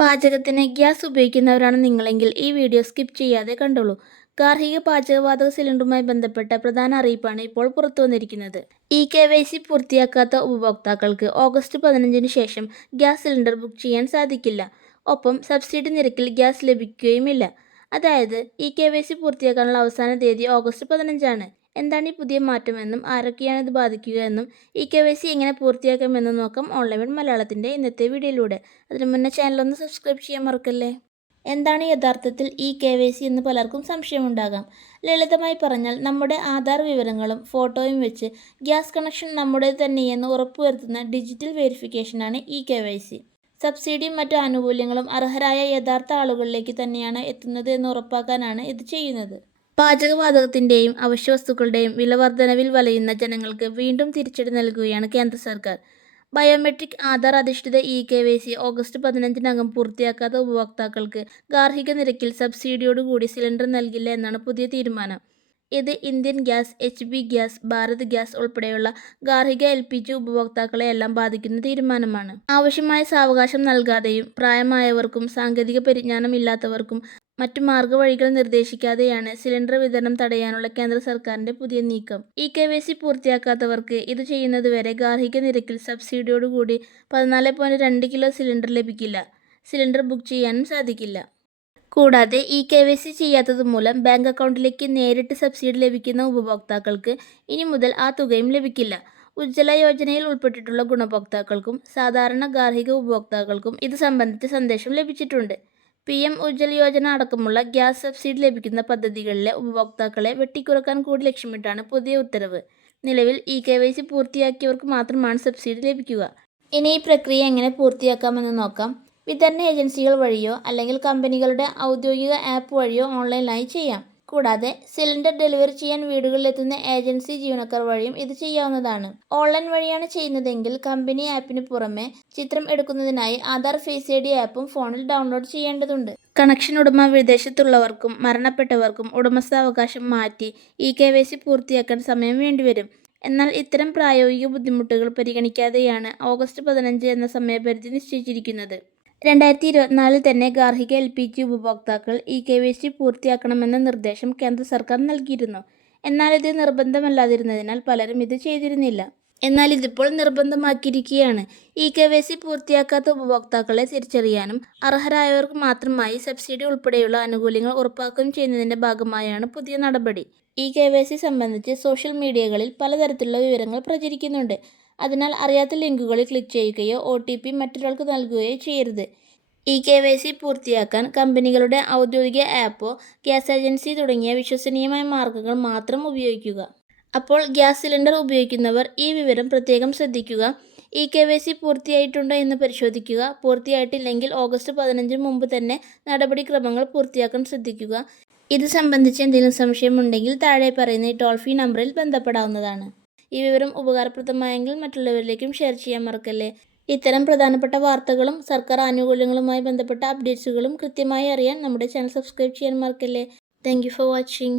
പാചകത്തിന് ഗ്യാസ് ഉപയോഗിക്കുന്നവരാണ് നിങ്ങളെങ്കിൽ ഈ വീഡിയോ സ്കിപ്പ് ചെയ്യാതെ കണ്ടോളൂ. ഗാർഹിക പാചകവാതക സിലിണ്ടറുമായി ബന്ധപ്പെട്ട പ്രധാന അറിയിപ്പാണ് ഇപ്പോൾ പുറത്തുവന്നിരിക്കുന്നത്. KYC പൂർത്തിയാക്കാത്ത ഉപഭോക്താക്കൾക്ക് ഓഗസ്റ്റ് 15-ന് ശേഷം ഗ്യാസ് സിലിണ്ടർ ബുക്ക് ചെയ്യാൻ സാധിക്കില്ല. ഒപ്പം സബ്സിഡി നിരക്കിൽ ഗ്യാസ് ലഭിക്കുകയുമില്ല. അതായത് KYC പൂർത്തിയാക്കാനുള്ള അവസാന തീയതി ഓഗസ്റ്റ് 15-ആണ്. എന്താണ് ഈ പുതിയ മാറ്റമെന്നും ആരൊക്കെയാണ് ഇത് ബാധിക്കുക എന്നും KYC എങ്ങനെ പൂർത്തിയാക്കാമെന്നും നോക്കാം ഓൺലൈൻ മലയാളത്തിൻ്റെ ഇന്നത്തെ വീഡിയോയിലൂടെ. അതിനു മുന്നേ ചാനലൊന്ന് സബ്സ്ക്രൈബ് ചെയ്യാൻ മറക്കല്ലേ. എന്താണ് യഥാർത്ഥത്തിൽ KYC എന്ന് പലർക്കും സംശയമുണ്ടാകാം. ലളിതമായി പറഞ്ഞാൽ നമ്മുടെ ആധാർ വിവരങ്ങളും ഫോട്ടോയും വെച്ച് ഗ്യാസ് കണക്ഷൻ നമ്മുടെ തന്നെയെന്ന് ഉറപ്പുവരുത്തുന്ന ഡിജിറ്റൽ വെരിഫിക്കേഷനാണ് KYC. സബ്സിഡിയും മറ്റു ആനുകൂല്യങ്ങളും അർഹരായ യഥാർത്ഥ ആളുകളിലേക്ക് തന്നെയാണ് എത്തുന്നത് എന്ന് ഉറപ്പാക്കാനാണ് ഇത് ചെയ്യുന്നത്. പാചകവാതകത്തിൻ്റെയും അവശ്യവസ്തുക്കളുടെയും വിലവർധനവിൽ വലയുന്ന ജനങ്ങൾക്ക് വീണ്ടും തിരിച്ചടി നൽകുകയാണ് കേന്ദ്ര സർക്കാർ. ബയോമെട്രിക് ആധാർ അധിഷ്ഠിത KYC ഓഗസ്റ്റ് 15-നകം പൂർത്തിയാക്കാത്ത ഉപഭോക്താക്കൾക്ക് ഗാർഹിക നിരക്കിൽ സബ്സിഡിയോടുകൂടി സിലിണ്ടർ നൽകില്ല എന്നാണ് പുതിയ തീരുമാനം. ഇത് Indian gas, HB gas, Bharat gas ഉൾപ്പെടെയുള്ള ഗാർഹിക LPG ഉപഭോക്താക്കളെയെല്ലാം ബാധിക്കുന്ന തീരുമാനമാണ്. ആവശ്യമായ സാവകാശം നൽകാതെയും പ്രായമായവർക്കും സാങ്കേതിക പരിജ്ഞാനം ഇല്ലാത്തവർക്കും മറ്റു മാർഗവഴികൾ നിർദ്ദേശിക്കാതെയാണ് സിലിണ്ടർ വിതരണം തടയാനുള്ള കേന്ദ്ര സർക്കാരിന്റെ പുതിയ നീക്കം. KYC പൂർത്തിയാക്കാത്തവർക്ക് ഇത് ചെയ്യുന്നതുവരെ ഗാർഹിക നിരക്കിൽ സബ്സിഡിയോടുകൂടി 14.2 കിലോ സിലിണ്ടർ ലഭിക്കില്ല. സിലിണ്ടർ ബുക്ക് ചെയ്യാനും സാധിക്കില്ല. കൂടാതെ KYC ചെയ്യാത്തതുമൂലം ബാങ്ക് അക്കൗണ്ടിലേക്ക് നേരിട്ട് സബ്സിഡി ലഭിക്കുന്ന ഉപഭോക്താക്കൾക്ക് ഇനി മുതൽ ആ തുകയും ലഭിക്കില്ല. ഉജ്ജ്വല യോജനയിൽ ഉൾപ്പെട്ടിട്ടുള്ള ഗുണഭോക്താക്കൾക്കും സാധാരണ ഗാർഹിക ഉപഭോക്താക്കൾക്കും ഇത് സംബന്ധിച്ച സന്ദേശം ലഭിച്ചിട്ടുണ്ട്. PM ഉജ്ജ്വൽ യോജന അടക്കമുള്ള ഗ്യാസ് സബ്സിഡി ലഭിക്കുന്ന പദ്ധതികളിലെ ഉപഭോക്താക്കളെ വെട്ടിക്കുറക്കാൻ കൂടി ലക്ഷ്യമിട്ടാണ് പുതിയ ഉത്തരവ്. നിലവിൽ KYC പൂർത്തിയാക്കിയവർക്ക് മാത്രമാണ് സബ്സിഡി ലഭിക്കുക. ഇനി ഈ പ്രക്രിയ എങ്ങനെ പൂർത്തിയാക്കാമെന്ന് നോക്കാം. വിതരണ ഏജൻസികൾ വഴിയോ അല്ലെങ്കിൽ കമ്പനികളുടെ ഔദ്യോഗിക ആപ്പ് വഴിയോ ഓൺലൈനായി ചെയ്യാം. കൂടാതെ സിലിണ്ടർ ഡെലിവറി ചെയ്യാൻ വീടുകളിലെത്തുന്ന ഏജൻസി ജീവനക്കാർ വഴിയും ഇത് ചെയ്യാവുന്നതാണ്. ഓൺലൈൻ വഴിയാണ് ചെയ്യുന്നതെങ്കിൽ കമ്പനി ആപ്പിന് പുറമെ ചിത്രം എടുക്കുന്നതിനായി ആധാർ ഫേസ് ID ആപ്പും ഫോണിൽ ഡൗൺലോഡ് ചെയ്യേണ്ടതുണ്ട്. കണക്ഷൻ ഉടമ വിദേശത്തുള്ളവർക്കും മരണപ്പെട്ടവർക്കും ഉടമസ്ഥാവകാശം മാറ്റി KYC പൂർത്തിയാക്കാൻ സമയം വേണ്ടിവരും. എന്നാൽ ഇത്തരം പ്രായോഗിക ബുദ്ധിമുട്ടുകൾ പരിഗണിക്കാതെയാണ് ഓഗസ്റ്റ് 15 എന്ന സമയപരിധി നിശ്ചയിച്ചിരിക്കുന്നത്. 2024 തന്നെ ഗാർഹിക LPG ഉപഭോക്താക്കൾ KYC പൂർത്തിയാക്കണമെന്ന നിർദ്ദേശം കേന്ദ്ര സർക്കാർ നൽകിയിരുന്നു. എന്നാൽ ഇത് നിർബന്ധമല്ലാതിരുന്നതിനാൽ പലരും ഇത് ചെയ്തിരുന്നില്ല. എന്നാൽ ഇതിപ്പോൾ നിർബന്ധമാക്കിയിരിക്കുകയാണ്. KYC പൂർത്തിയാക്കാത്ത ഉപഭോക്താക്കളെ തിരിച്ചറിയാനും അർഹരായവർക്ക് മാത്രമായി സബ്സിഡി ഉൾപ്പെടെയുള്ള ആനുകൂല്യങ്ങൾ ഉറപ്പാക്കുകയും ചെയ്യുന്നതിൻ്റെ ഭാഗമായാണ് പുതിയ നടപടി. KYC സംബന്ധിച്ച് സോഷ്യൽ മീഡിയകളിൽ പലതരത്തിലുള്ള വിവരങ്ങൾ പ്രചരിക്കുന്നുണ്ട്. അതിനാൽ അറിയാത്ത ലിങ്കുകളിൽ ക്ലിക്ക് ചെയ്യുകയോ OTP മറ്റൊരാൾക്ക് നൽകുകയോ ചെയ്യരുത്. KYC പൂർത്തിയാക്കാൻ കമ്പനികളുടെ ഔദ്യോഗിക ആപ്പോ ഗ്യാസ് ഏജൻസി തുടങ്ങിയ വിശ്വസനീയമായ മാർഗങ്ങൾ മാത്രം ഉപയോഗിക്കുക. അപ്പോൾ ഗ്യാസ് സിലിണ്ടർ ഉപയോഗിക്കുന്നവർ ഈ വിവരം പ്രത്യേകം ശ്രദ്ധിക്കുക. KYC പൂർത്തിയായിട്ടുണ്ടോ എന്ന് പരിശോധിക്കുക. പൂർത്തിയായിട്ടില്ലെങ്കിൽ ഓഗസ്റ്റ് 15-ന് മുമ്പ് തന്നെ നടപടിക്രമങ്ങൾ പൂർത്തിയാക്കാൻ ശ്രദ്ധിക്കുക. ഇത് സംബന്ധിച്ച് എന്തെങ്കിലും സംശയമുണ്ടെങ്കിൽ താഴെ പറയുന്ന ഈ ടോൾ ഫ്രീ നമ്പറിൽ ബന്ധപ്പെടാവുന്നതാണ്. ഈ വിവരം ഉപകാരപ്രദമായെങ്കിൽ മറ്റുള്ളവരിലേക്കും ഷെയർ ചെയ്യാൻ മറക്കല്ലേ. ഇത്തരം പ്രധാനപ്പെട്ട വാർത്തകളും സർക്കാർ ആനുകൂല്യങ്ങളുമായി ബന്ധപ്പെട്ട അപ്ഡേറ്റ്സുകളും കൃത്യമായി അറിയാൻ നമ്മുടെ ചാനൽ സബ്സ്ക്രൈബ് ചെയ്യാൻ മറക്കല്ലേ. Thank you for watching.